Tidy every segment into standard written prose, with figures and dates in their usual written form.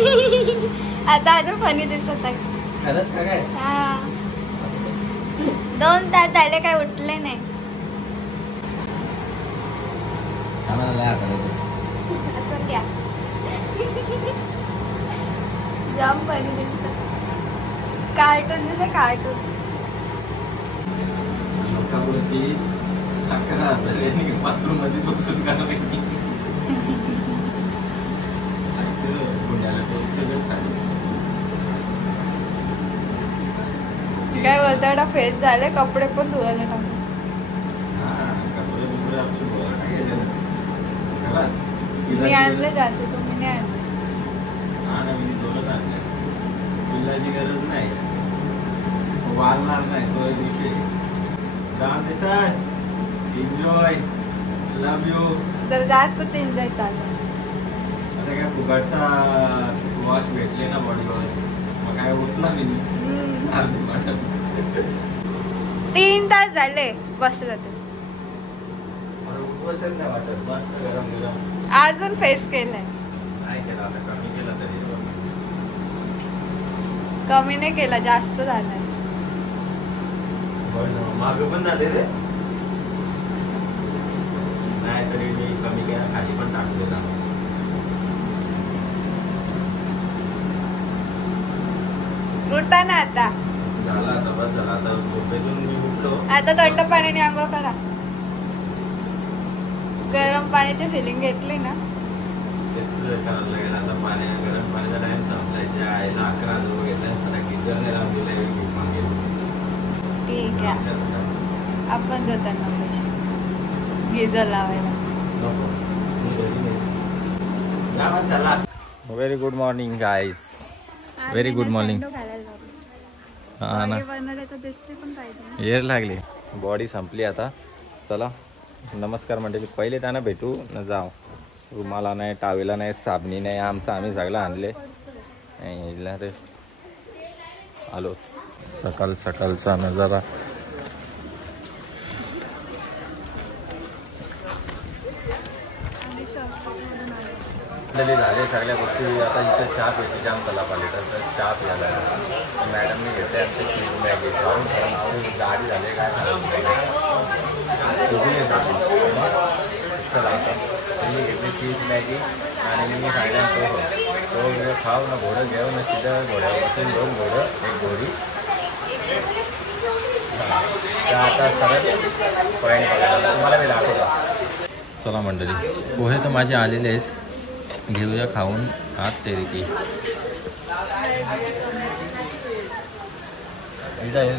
आता अजून फनी दिसत आहे. खरंच का काय? हा 2 तास झाले काय उठले नाही. आम्हाला लय हसायला असं क्या जाम फनी दिसत. कार्टून दिसत कार्टून. लोकांवरती बाथरूम मध्ये बसून करायला काय बोलता एवढा फेस झाले. कपडे पण धुवायला टाकले. मी आणले जाते तुम्ही नाही आणले. पिल्लाची गरज नाही वाढणार नाही तो एक विषय. Enjoy love you. तर जास्तच एन्जॉय चालू. आता काय फुकटचा वॉश भेटले ना बॉडी वॉश मग काय उठला मी 3 तास झाले बसलं ते. बसत नाही वाटत मस्त गरम गरम. अजून फेस केलाय. नाही केला आता कमी केला तरी कमी नाही केला जास्त झालाय. माग पण झाले रे. नाही तरी मी कमी केला खाली पण टाकलेला. उठा ना आता. झाला आता बस झाला. आता झोपेतून मी उठलो. आता थंड पाण्याने आंघोळ करा. गरम पाण्याची फिलिंग घेतली ना. तेच करायला लागेल आता. गरम पाण्याचा टाइम संपलायच्या आईला 11 वाजता घेतला. सध्या गिझरने लावून दिला. ठीक आहे आपण जाताना गिझर लावायला. Very good morning guys. Very good morning. हा ना येर लागली. बॉडी संपली आता. चला नमस्कार मंडळी. पहिले त्यांना भेटू न जाऊ. रुमाला नाही टावेला नाही साबणी नाही. आमचं आम्ही सगळं आणले रे. आलोच. सकाळ सकाळचा नजारा. झाले सगळ्या गोष्टी. आता इथं चहा प्यायची जाम तला पाहिजे तर चहा प्यायला मॅडमने घेतले. आमचे चीज मॅगी खाऊन गाडी झाले काय चला आता मी घेतली चीज मॅगी आणि मी खायला तो खाऊ ना घोडं घेऊ ना सीधा घोड्यावर बसून 2 घोडं 1 घोडी. आता सरळ पॉईंट बघायला तुम्हाला मी दाखवतो. चला मंडळी पोहे तर माझे आलेले आहेत. घेऊया खाऊन हात तेरी की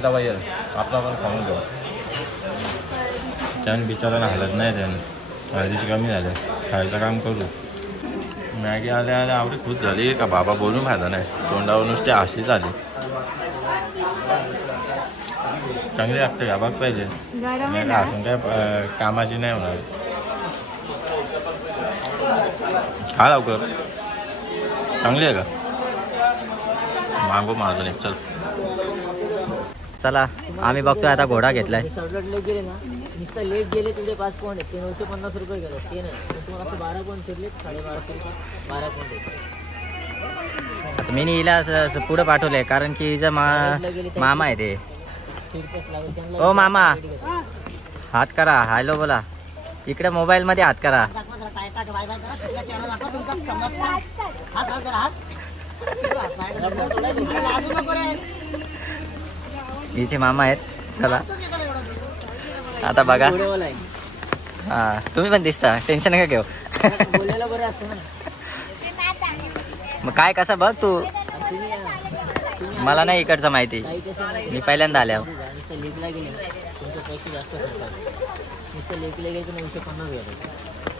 दवा येईल आपला पण खाऊन घेऊ. त्याने बिचारायला हलत नाही. त्याने हळदीची कमी झालं. खायचं काम करू. मॅगी आल्या आल्या आवडी खुश झाली का बाबा बोलून फायदा नाही. तोंडावर नुसते हसी झाली. चांगली लागते का बघ पाहिजे. असून काय कामाची नाही होणार. खा लवकर. चांगली आहे का मागो माझं एक. चल चला आम्ही बघतोय आता घोडा घेतलाय. नुसतं लेट गेले तुझे 5 पॉईंट आहेत. ते 950 रुपये गेले. ते नाही तुम्हाला 12 पॉईंट फिरले 1250 रुपये 12 पॉईंट. आता मी हिला पुढे पाठवलंय कारण की हिचा मामा आहे ते. ओ मामा हात करा. हॅलो बोला. इकडे मोबाईल मध्ये हात करा. हिचे मामा आहेत. चला आता बघा. हा तुम्ही पण दिसता. टेन्शन नका घेऊ. मग काय कसं बघ तू. मला नाही इकडचं माहिती. मी पहिल्यांदा आल्या. नुसतं लेकीला घ्यायचं 950 घ्यायचं.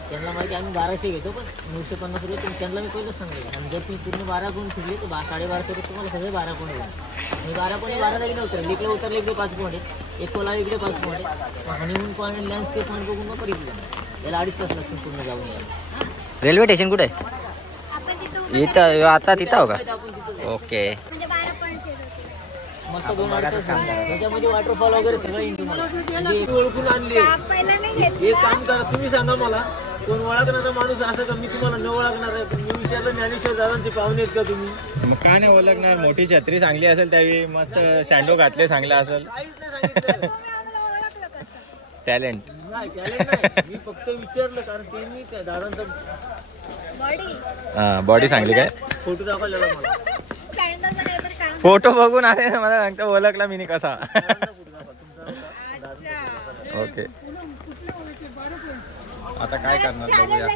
त्यांना माहिती आम्ही 1200 घेतो पण 950 रुपये त्यांना मी पहिलंच सांगितलं. आणि जर तुम्ही पूर्ण 12 गुण फिरले तर 1250 रुपये तुम्हाला सगळे 12 कोण येईल. मी 12 कोणी 12 जागी नव्हतं. लेकला उतरले इकडे 5 पॉईंट आहेत. एक कोला इकडे 5 पॉईंट आहे. हनीमून पॉईंट आणि लँडस्केप पॉईंट बघून मग परिचय याला 2.5 तास लागतील पूर्ण जाऊन यायला. रेल्वे स्टेशन कुठे आहे. इथं आता तिथं हो का. ओके मस्त 2-2.5 तास. त्याच्यामध्ये वॉटरफॉल वगैरे सगळं इंटू मला ओळखून आणली. एक काम करा तुम्ही सांगा मला कोण ओळखणारा माणूस असं का मी तुम्हाला न ओळखणार आहे? मी विचारलं ज्ञानेश्वर दादांचे पाहुणे आहेत का तुम्ही? मग का नाही ओळखणार? मोठी छत्री चांगली असेल त्यावेळी, मस्त शँडो घातले चांगला असेल. काहीच नाही सांगितलं. टॅलेंट. नाही talent नाही. मी फक्त विचारलं कारण त्यांनी त्या दादांचा हा बॉडी चांगली काय? फोटो दाखवलेला मला. फोटो बघून आले ना मला सांगता ओळखला मी कसा. ओके आता काय करणार बघूया.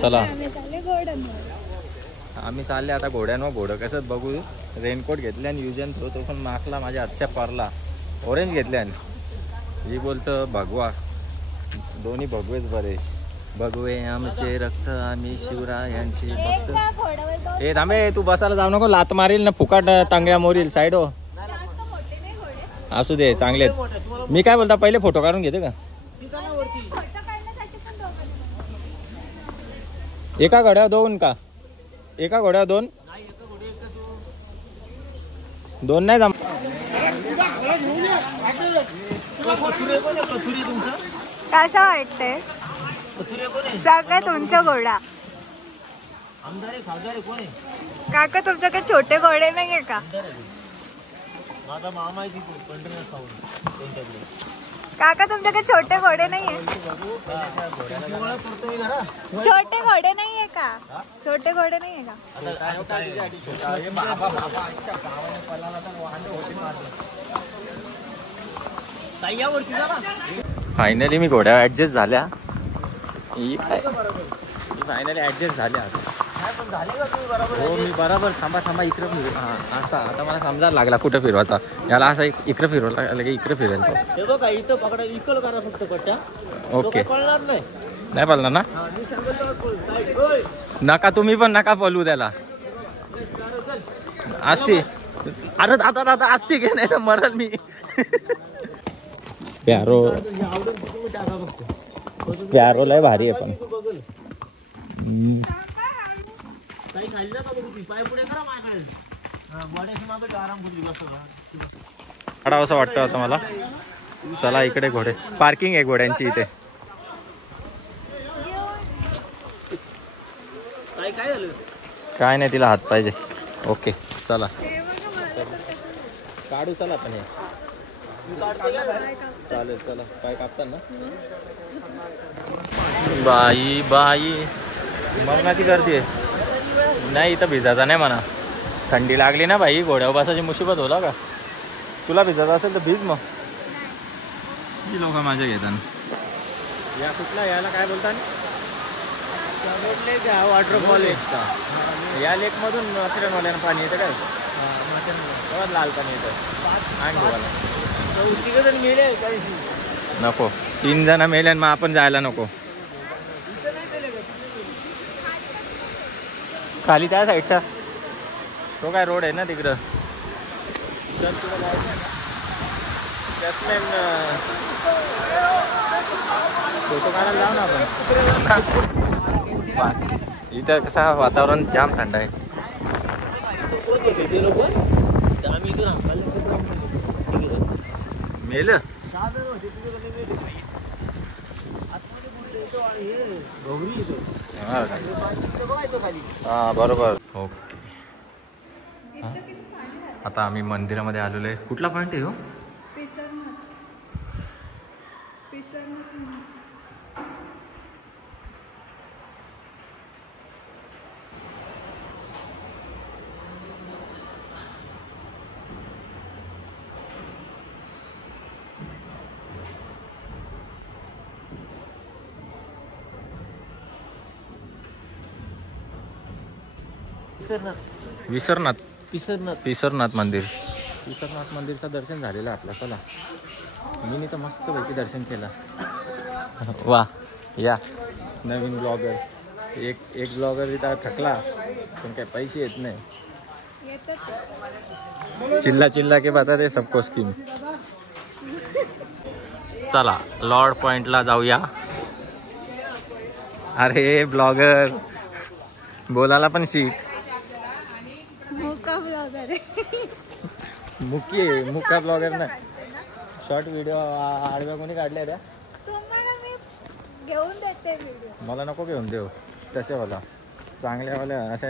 चला आम्ही चालले आता घोड्यांवर. घोडं कसं बघू. रेनकोट घेतले आणि यूज अँड थ्रो तो पण माखला माझ्या हातच्या परला. ऑरेंज घेतले आणि ही बोलतं भगवा. दोन्ही भगवेच बरे. भगवे आमचे रक्त आम्ही शिवरायांची भक्त. ए थांबे तू बसायला जाऊ नको. लात मारील ना फुकाट तांगड्या मोरील. साईड हो असू दे चांगले. मी काय बोलता पहिले फोटो काढून घेते का? एका घोड्यावर दोन का? एका घोड्यावर दोन? दोन नाही जम. कसं वाटतंय? सगळ्यात उंच घोडा. काका तुमच्याकडे छोटे घोडे नाहीये का? माझा मामा आहे तिथे पंढरनाथ खाऊन त्यांच्याकडे. काका तुमच्याकडे छोटे घोडे नाहीये? छोटे घोडे नाहीये का? छोटे घोडे नाहीये का? फायनली मी घोड्या ऍडजस्ट झाल्या. ही फायनली ऍडजस्ट झाल्या. हो मी बरोबर. थांबा थांबा इकडे फिरू. हा असा आता मला समजायला लागला कुठं फिरवायचा. याला असं इकडे फिरवला लागला की इकडे फिरेल तो. फक्त पट्ट्या. ओके पळणार नाही. नाही पळणार ना? नका तुम्ही पण नका पळू त्याला. असते अरे दादा दादा असते की नाही मरल मी. स्पॅरो. स्पॅरो लय भारी आहे पण. असं वाटतं आता मला. चला इकडे घोडे. पार्किंग आहे घोड्यांची इथे. काय नाही तिला हात पाहिजे. ओके चला काढू. चला आपण हे चालेल. चला काय कापताना बाई बाई मरणाची गर्दी आहे. नाही इथं भिजायचा नाही म्हणा. थंडी लागली ना बाई. घोड्यावर बसायची मुसीबत होला का? तुला भिजायचं असेल तर भिज. मग ही लोक माझ्या घेतात. या कुठला याला काय बोलतात? वॉटरफॉल आहे. या लेकमधून माथेरानवाल्यानं पाणी येतं काय? लाल पाणी येतं. आणि गोवाला नको. 3 जण मेले आणि मग आपण जायला नको. खाली त्या साईडचा तो काय रोड आहे ना तिकडं. फोटो काढायला जाऊ ना आपण. इथं कसं वातावरण जाम थंड आहे. मेल हा बरोबर. ओके आता आम्ही मंदिरामध्ये आलेलो आहे. कुठला पॉईंट आहे हो? विसरनाथ. पिसरनाथ मंदिर. पिसरनाथ मंदिरचं दर्शन झालेलं आपलं. चला मी तर मस्तपैकी दर्शन केलं. वा या नवीन ब्लॉगर. एक ब्लॉगर इथं थकला पण काय पैसे येत नाही. चिल्ला चिल्ला के बताते सबको स्कीम. चला लॉर्ड पॉइंटला जाऊया. अरे ब्लॉगर बोलायला पण शिक. मुका ब्लॉगर. मुका ब्लॉगर ना. शॉर्ट व्हिडिओ आडव्या कोणी काढल्या त्या? तुम्हाला मी घेऊन देते व्हिडिओ. मला नको घेऊन देऊ तसेवाला. चांगल्यावाल्या अशा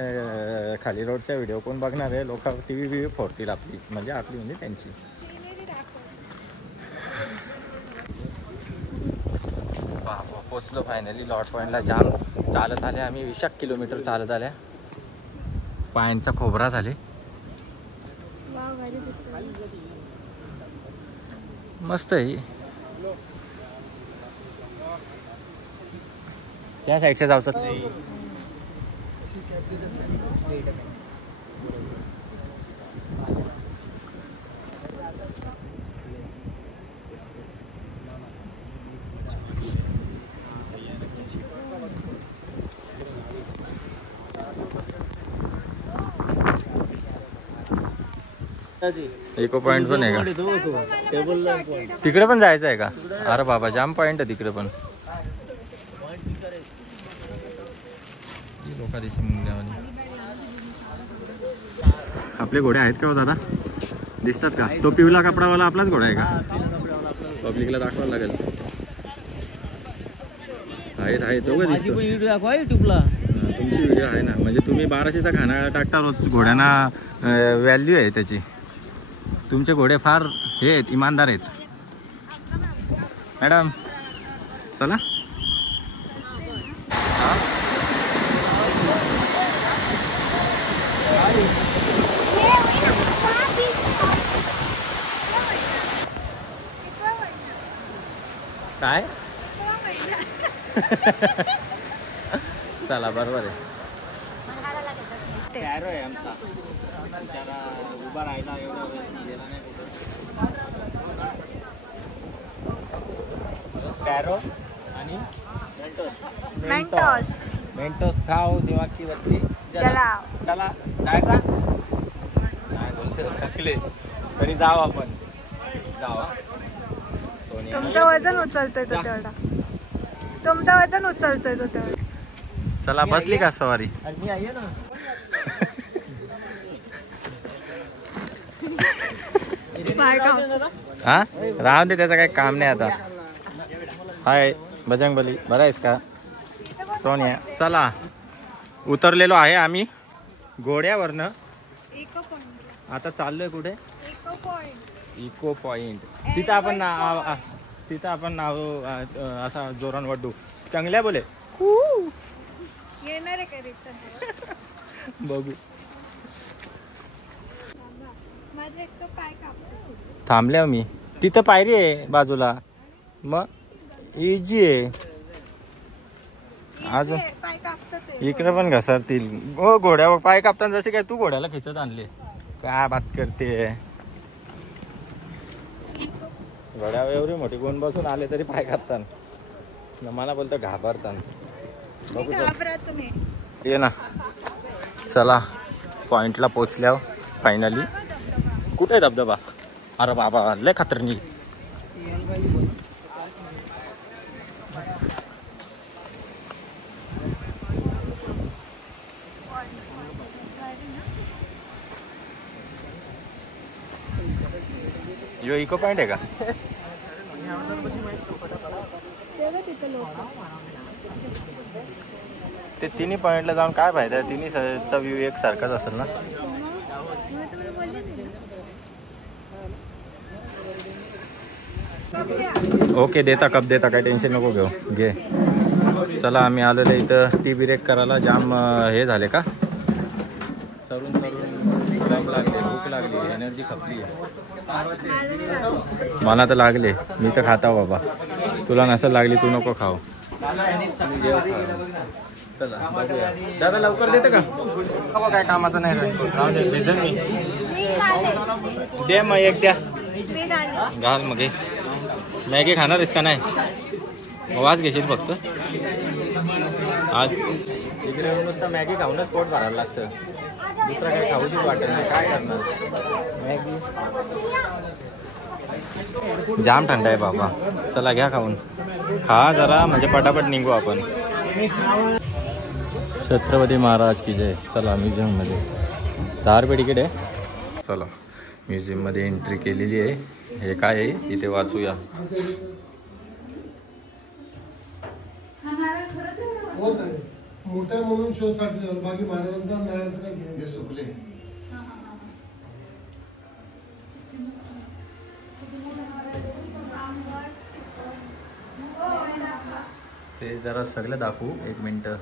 खाली रोडच्या व्हिडिओ कोण बघणार आहे? लोक टी व्ही फोडतील आपली, म्हणजे आपली म्हणजे त्यांची. बाबा पोचलो फायनली लॉट पॉईंटला. जाम चालत आले आम्ही, 20 किलोमीटर चालत आल्या. पायांचा खोबरा झाले. मस्त आहे. त्या साईडच्या जाऊचं इको पॉइंट पण आहे का? तिकडे पण जायचं आहे का? अरे बाबा जाम पॉइंट आहे तिकडे पण. लोक दिसे मुंगल्यावानी. आपले घोडे आहेत का हो दादा? दिसतात का? तो पिवला कपडावाला आपलाच घोडा आहे का? पब्लिकला दाखवायला लागेल. आहेत तो का दिसतो? तुमची व्हिडिओ आहे ना, म्हणजे तुम्ही 1200चा खाना टाकता रोज. घोड्यांना व्हॅल्यू आहे त्याची. तुमचे घोडे फार हे आहेत, इमानदार आहेत. मॅडम चला. काय चला बरोबर आहे. पॅरो आहे आमचा. उभा राहिला एवढा गेला नाही कुठं. स्पॅरो आणि मेंटोस. मेंटोस खाओ दिमाग की बत्ती चला चला. काय का काय बोलते थकले तरी जाऊ आपण. जावा. तुमचं वजन उचलतोय तो तेवढा. तुमचं वजन उचलतोय तो तेवढा. चला बसली का सवारी? मी आहे ना. हा राहून दे, त्याचं काही काम नाही आता. हाय बजरंगबली, बरं आहेस का? सोनिया चला. उतरलेलो आहे आम्ही घोड्यावरनं. आता चाललोय कुठे? Echo point. तिथं आपण नाव असा जोरान वड्डू. चांगल्या बोले येणार आहे का रिटर्न? बघू. माझा एक पाय कापतो. थांबल्या मी. तिथं पायरी आहे बाजूला, मग इजी आहे. अजून पाय कापतात. इकडे पण घसरतील. हो घोड्यावर पाय कापताना जसे काय तू घोड्याला खिचत आणले. काय बात करते? घोड्यावर एवढी मोठी कोण बसून आले तरी पाय कापतात. मला बोलतो घाबरतात. बघू तुम्ही ये ना. चला पॉइंटला पोचल्यावर फायनली. कुठे आहे धबधबा? अरे बाबा लय खतरनी. यो इको पॉइंट आहे का? ते तिन्ही पॉइंटला जाऊन काय फायदा? तिन्हीचा व्ह्यू एक सारखाच असेल ना. ओके देता कप देता, काय टेन्शन नको घेऊ. घे. चला आम्ही आलेलो इथं टी ब्रेक करायला. जाम हे झाले का सरून लागले, भूक लागली, एनर्जी खपली. मला तर लागले. मी तर खाता बाबा. तुला नसेल लागली तू नको खाऊ. चला बघूया. दादा लवकर देते का? नको काय कामाचं नाही. राहू दे भिजन मी. दे मग एक द्या. घाल मग. मॅगी खाणार आहेस का? नाही वाज घेशील फक्त. आज इकडे नुसतं मॅगी खाऊनच पोट भरायला लागतं. दुसरं काही खाऊशीच वाटत नाही. काय करणार? मॅगी जाम थंड आहे बाबा. चला घ्या खाऊन. खा जरा म्हणजे पटापट निघू आपण. छत्रपती महाराज की जय. चला म्युझियम मध्ये 10 रुपये तिकीट आहे. चला म्युझियममध्ये एंट्री केलेली आहे. हे काय आहे इथे वाचूया. होत आहे मोठ्या म्हणून शो साठी बाकी महाराजांचा नारळाचं काय घेणे सुकले. ते जरा सगळं दाखवू. एक मिनटं.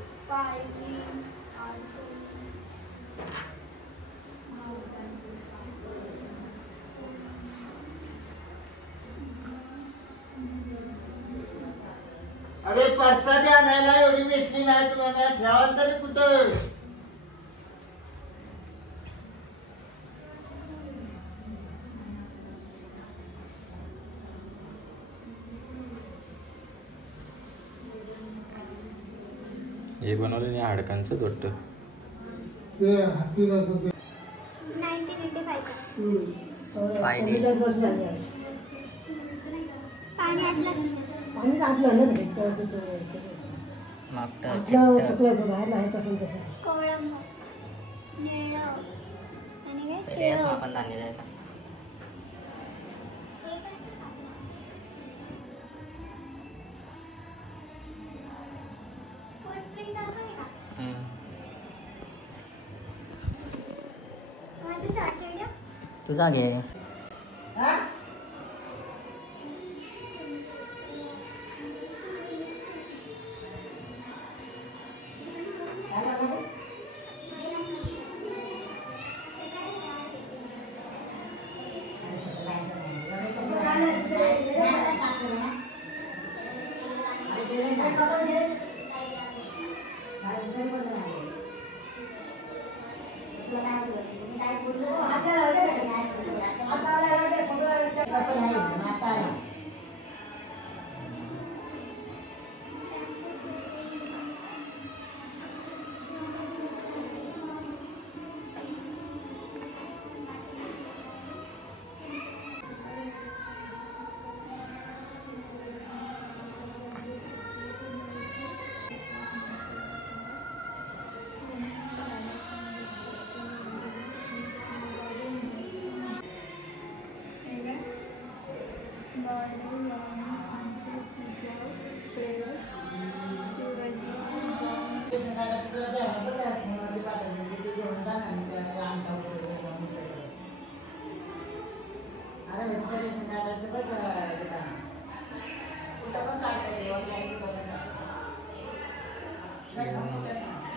अरे पैसा द्या नाही एवढी भेटली नाही तुम्हाला ठेवाल तरी कुठं. हे बनवलं नाही हाडकांचं वाटतं. ते हाती जातात. 1985 पाहिजे पाणी आटलं मागतं चिट्ट कोळंब निळं आणि काय पहिले याच मापान धान्य द्यायचा. फुटप्रिंट दाखव ना. माझं शॉर्ट व्हिडिओ तुझा घे.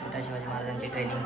छोट्या शिवाजी महाराजांची ट्रेनिंग.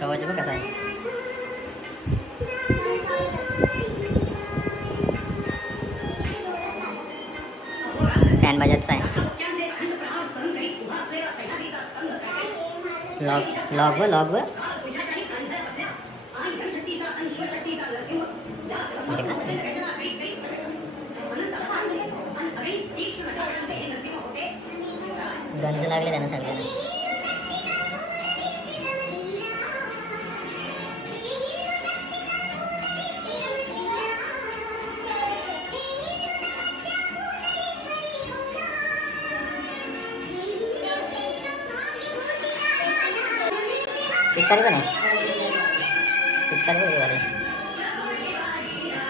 कवाची पण कसा आहे. फॅन बजाजचा आहे. लॉग व गंज लागले त्यांना सगळ्यांना. पिचकारी पण आहे. पिचकारी पण आहे.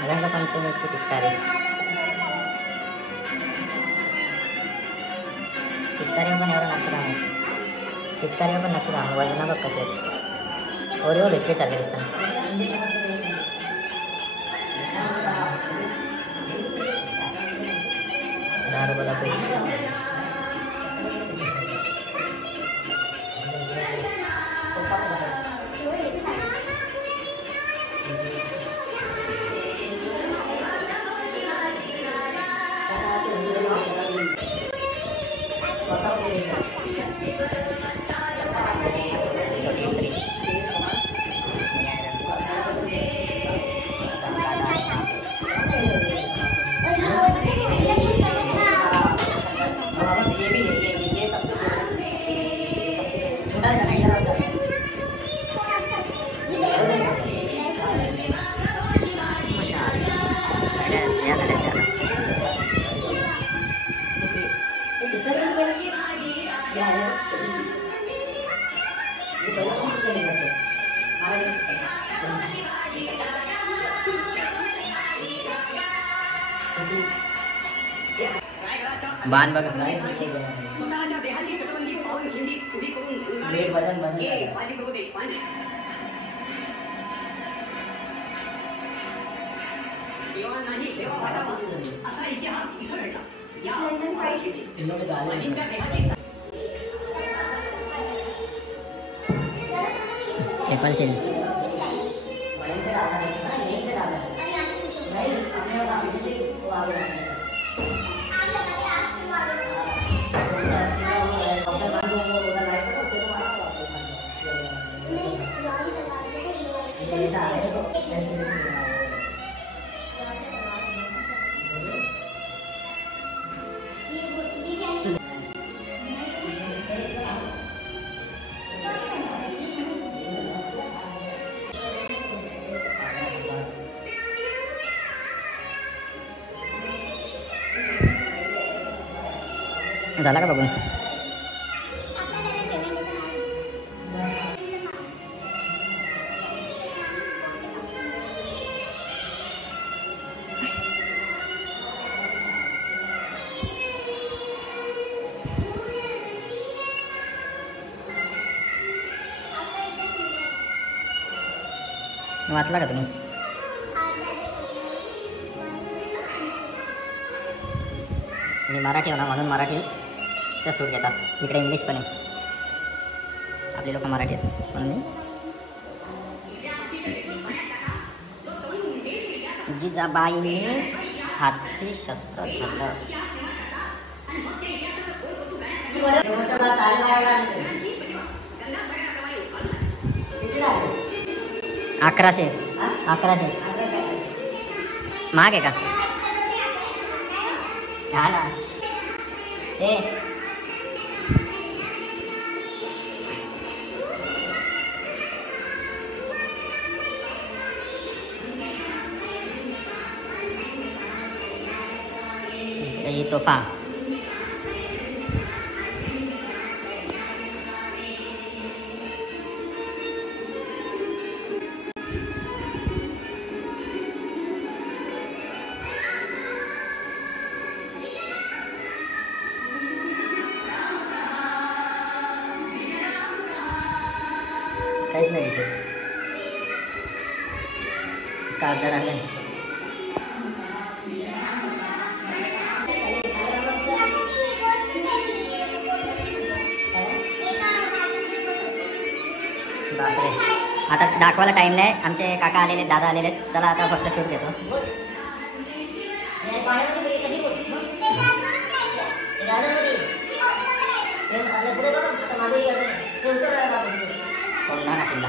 रंगपंचमीची पिचकारी. पिचकारीवर पण एवढं नक्षर आहे. पिचकारीवर पण नक्षर आहे. वजना बघ कसे आहेत. ओरिओ बिस्किट सारखे दिसतात. बाण बघ. Triple seal. झाला का बघून? वाचला का तुम्ही? मी मराठी होणार म्हणून मराठीचा सूट घेतात. इकडे इंग्लिश पण आहे. आपले लोक मराठी आहेत म्हणून जिजाबाईंनी हाती शस्त्र धरलं. अकराशे. महाग आहे का? हा ना. ये तोफा. काहीच नाही दिसत. कागद आहे. बापरे. आता दाखवायला टाइम नाही. आमचे काका आलेले, दादा आलेले. चला आता फक्त शूट घेतो. कोंढा किल्ला.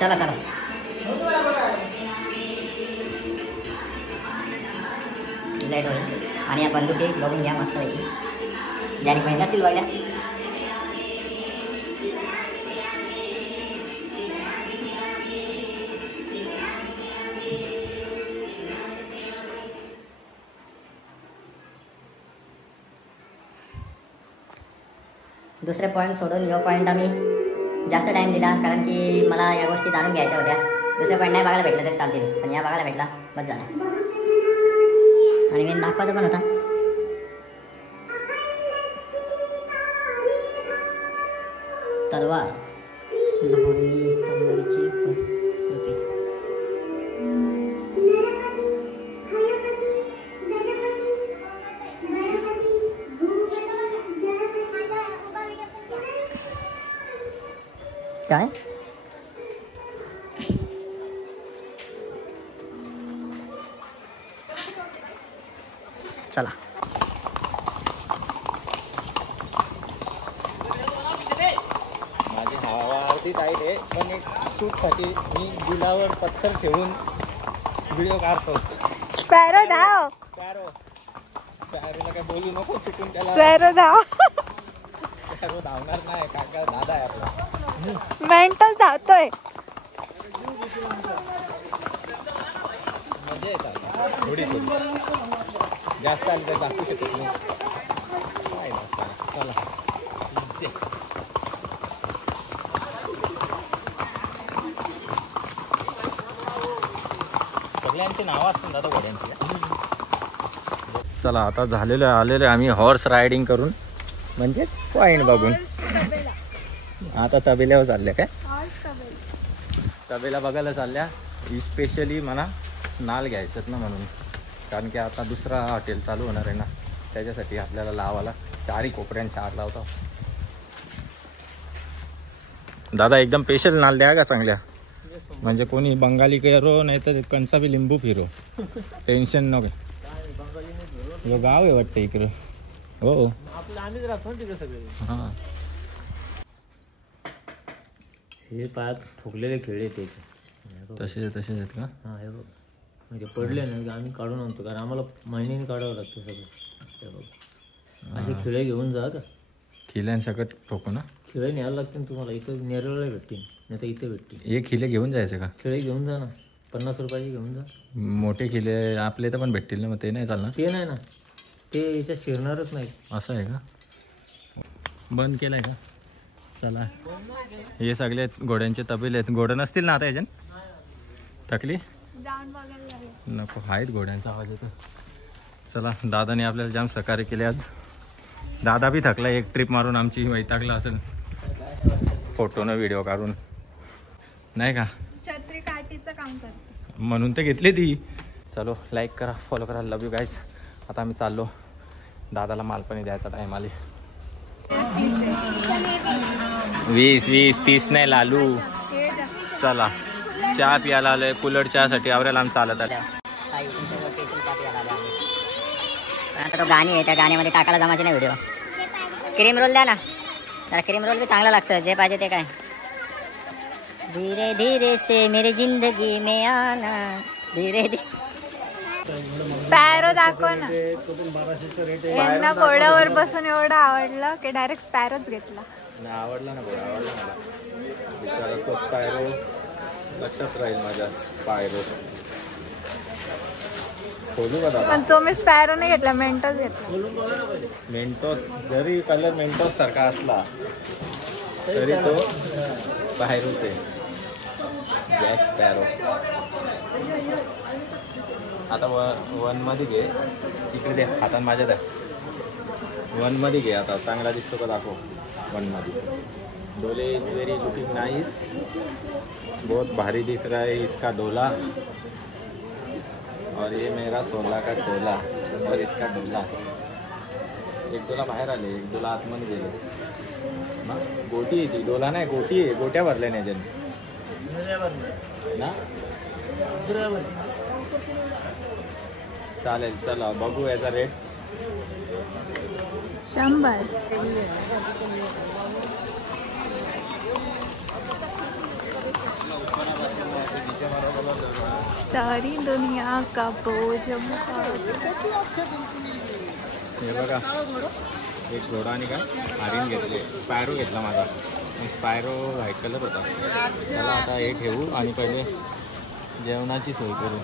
चला चला. लाईट होईल आणि या बंदुकी बघून घ्या मस्त पैकी. ज्याने पहिल्या असतील पहिल्या. दुसरे पॉईंट सोडून यो पॉईंट आम्ही जास्त टाइम दिला, कारण की मला या गोष्टी जाणून घ्यायच्या होत्या. दुसरे पॉईंट नाही बघायला भेटलं तरी चालतील, पण या बघायला भेटला बस झाला. आणि मेन दाखवायचा पण होता. तलवार तलवारीची कृती. काय चला. माझी हवा अर्धी टाईट आहे, पण एक शूटसाठी मी बिलावर पत्थर ठेवून व्हिडिओ काढतो. स्पॅरो धाव. स्पॅरोला काय बोलू नको, चुकून त्याला. स्पॅरो धाव. स्पॅरो धावणार नाही, काका दादा आहे आपला. मेंटस धावतोय. मजा येतात थोडी थोडी, जास्त आली तर दाखवू शकत नाही. काय चला. सगळ्यांची नावं असतात दादा घोड्यांची. चला आता आलेले आम्ही हॉर्स रायडिंग करून, म्हणजेच पॉईंट बघून. आता तबेल्यावर चालल्या काय? तबेला बघायला चालल्या. स्पेशली मला नाल घ्यायचं ना म्हणून, कारण की आता दुसरा हॉटेल चालू होणार आहे ना, त्याच्यासाठी आपल्याला लावायला चारही कोपऱ्यान 4 लावतो. दादा एकदम स्पेशल नाल द्या का चांगल्या, म्हणजे कोणी बंगाली करो नाही तर कंचा बी लिंबू फिरो, टेन्शन नको. हे गाव आहे वाटतं इकडं. हो आपलं आम्हीच राहतो तिकडे सगळे. हां, हे पायात ठोकलेले खेळ येते तसेच आहेत का? हां हे बघ, म्हणजे पडले नाही की आम्ही काढून आणतो, कारण आम्हाला महिन्याने काढावं लागतं सगळं. हे बघ असे खिळे घेऊन जा का, खिल्यांसकट ठोको ना. खिळे न्यायला लागतील तुम्हाला, इथं नेरळला भेटतील नाही तर इथे भेटतील. एक खिले घेऊन जायचं का? खिळे घेऊन जा ना, 50 रुपयाची घेऊन जा. मोठे खिले आपले तर पण भेटतील ना, मग ते नाही चालणार. ते नाही ना, ते याच्यात शिरणारच नाही. असं आहे का? बंद केलं आहे का? चला, हे सगळे घोड्यांचे तबेले आहेत. घोडं नसतील ना आता याच्यात? थकली नको, आहेत घोड्यांचा आवाज येतो. चला, दादाने आपल्याला जाम सहकार्य केले आज. दादा बी थकला, एक ट्रिप मारून आमची वैतागला असेल फोटोनं व्हिडिओ काढून, नाही का? छत्री काठीचं काम करते म्हणून तर घेतली ती. चलो, लाईक करा, फॉलो करा. लव यू गाईज. आता आम्ही चाललो, दादाला मालपणी द्यायचा टाईम आली. 20 30 नाही लालू. चला, चहा प्यायला आलोय. कुलर चहासाठी आवरायला आम्ही चालत आलो. आता तो गाणी आहे, त्या गाण्यामध्ये काकाला जमायचे नाही व्हिडिओ. क्रीम रोल द्या ना, त्याला क्रीम रोल बी चांगला लागतं. जे पाहिजे ते काय. धीरे धीरे से मेरी जिंदगी में आना, धीरे धीरे. स्पॅरो दाखव ना. यांना घोड्यावर बसून एवढं आवडलं की डायरेक्ट स्पॅरोच घेतला. आवडला ना घोडा, आवडला मला. बिचारा तो स्पायरो लक्षात राहील माझ्या. स्पायरो खोलू का दादा? पण तो मी स्पॅरो नाही घेतला, मेंटोस घेतला. मेंटोस, जरी कलर मेंटोस सारखा असला तरी तो स्पायरोच आहे. Jack sparrow. आता 1 मध्ये घे, इकडे दे हातात माझ्या द्या. 1 मध्ये घे. आता चांगला दिसतो का दाखव. 1 मध्ये डोले इज वेरी लुकिंग नाइस, बहुत भारी दिख रहा है इसका डोला, और ये मेरा 16 का डोला और इसका डोला. एक डोला बाहेर आले, एक डोला आतमध्ये गेले ना. गोटी आहे ती, डोला नाही गोटी आहे. गोट्या भरल्या नाही ज्यांनी ना. चालेल, चला बघू याचा रेट. 100. सारी दुनिया का बोझ. हे बघा, एक घोडा आणि काय हरिण घेतले. स्पायरो घेतला माझा. स्पायरो व्हाईट कलर होता. त्याला आता हे ठेवू आणि पहिले जेवणाची सोय करू.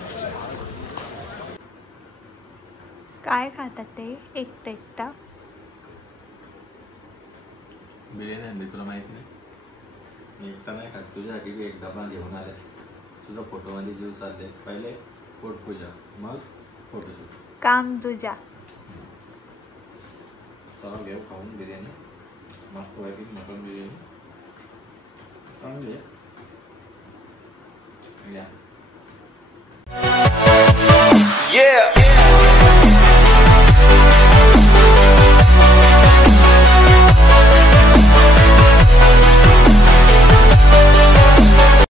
काय खातात ते एकटं एकटा? बिर्याणी आणली तुला माहिती नाही. मी एकटा नाही खात, तुझ्यासाठी बी एक डबा घेऊन आले. तुझा फोटोमध्ये जीव चालले. पहिले पोटपूजा, मग फोटोशूट. काम तुझ्या. चला घेऊ खाऊन बिर्याणी. मस्त वाटली मटन बिर्याणी, चांगली आहे. या Yeah.